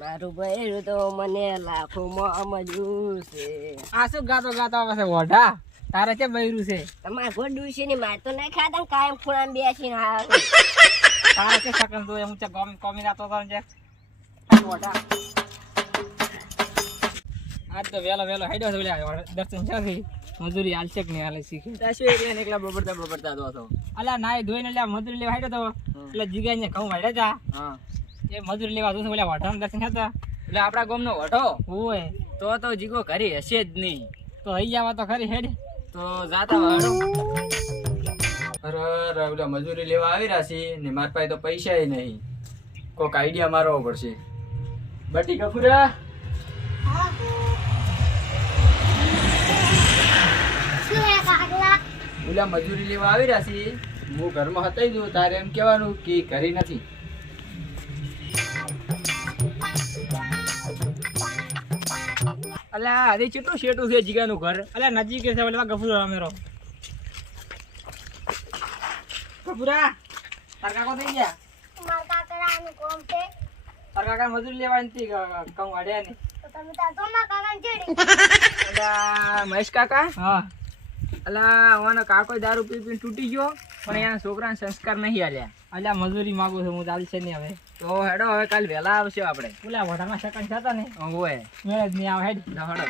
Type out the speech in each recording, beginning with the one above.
મારું ભાઈ તો મને લાખોમાં મજૂર છે. આ શું ગાતો ગાતો આવે છે ઓઢા? તારે કે બૈરું છે? તમારે ગોડું છે ને માર તો નહીં ખાતા ને કાયમ ખૂણામાં બેસીને હારું. તારે કે શકન તો હું છે કોમી જાતો તો જે ઓઢા. આજ તો વેલો હેડ્યો છે બોલ્યા દર્શન છે મજૂરી હાલશે કે નહીં હાલે શીખે. શું એકલા બબડતા દો છો? અલ્યા નાય ધોઈને લ્યા મજૂરી લેવા હેડ્યો તો એટલે જીગાઈને ઘઉં વાળ્યા હતા. હા એ મજૂરી લેવા દોસ્ત બોલ્યા ઓઢાના દર્શન હતા. એટલે આપણા ગામનો વઢો ઓય તો જીગો ઘરે હશે જ નહીં. તો અહીં જવા તો ખરી હેડ. તો જાતા વાળો અરે ઓલા મજૂરી લેવા આવી રહ્યા છે ને મારા પાસે તો પૈસા નહીં. કોક આઈડિયા મારવો પડશે. બટી કપૂરા ઓલા મજૂરી લેવા આવી રહ્યા છે. હું ઘરમાં હતાઈ દઉં તારે એમ કહેવાનું કે ઘરે નથી. અલ્યા હજી કેટલું શેટું છે જીગાનું ઘર? અલ્યા નજીક છે બોલવા ગફુરો અમેરો. ગફુરા તાર કાકો થઈ ગયા? મારા કાકાનું કોમ છે તાર કાકા મજૂરી લેવા નથી કઉ વાડ્યા ને. તો તમે તાર ગોમના કાકાને ચેડી. અલા મહેશ કાકા હા અલા ઓનો કાકો દારૂ પી પીને તૂટી ગયો પણ એના છોકરાને સંસ્કાર નહીં આલ્યા. અલ્યા મજૂરી માંગુ છું હું ચાલશે નહીં હવે. તો હેડો હવે કાલ વહેલા આવશે આપણે. બોલ્યા વઢામાં સેકન્ડ થતા ને ઓય મેળ જ નહીં આવે હેડ. હેડો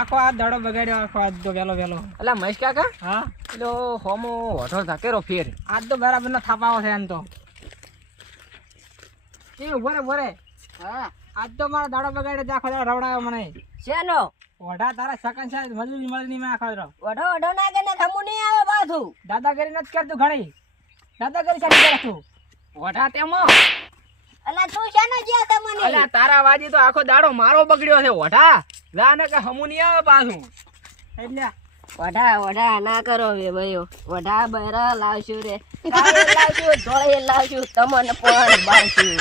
આખો આ દાડો બગાડ્યો આખો આજ તો વેલો. અલા મહેશ કાકા હા પેલો હોમો વઢો ધકેરો ફેર આજ તો બરાબર નો થાપાવો છે એમ તો. એ ભરે હા આજ તો મારો દાડો બગાડ્યો તે આખો દાડો રવડાવ્યો મને. શેનો વઢા તારા સેકન્ડ છે મજૂરી મળી નહીં મેં આખો દાડો. વઢો નાગે ને ખમું નહીં આવે પાછું. દાદાગીરી નથી કરતું ઘણી. દાદાગીરી ચાલી કરે તું. વઢા તેમાં અલા તું શેનો જ્યાં તમને અલા તારા વાજી તો આખો દાડો મારો બગડ્યો છે. વઢા જા ને કે હમું નહીં આવે પાછું. એટલે વઢા ના કરો વે ભાઈઓ. વઢા બહેરા લાવશું રે લાવશું ધોળે લાવશું તમને પણ બાવશું.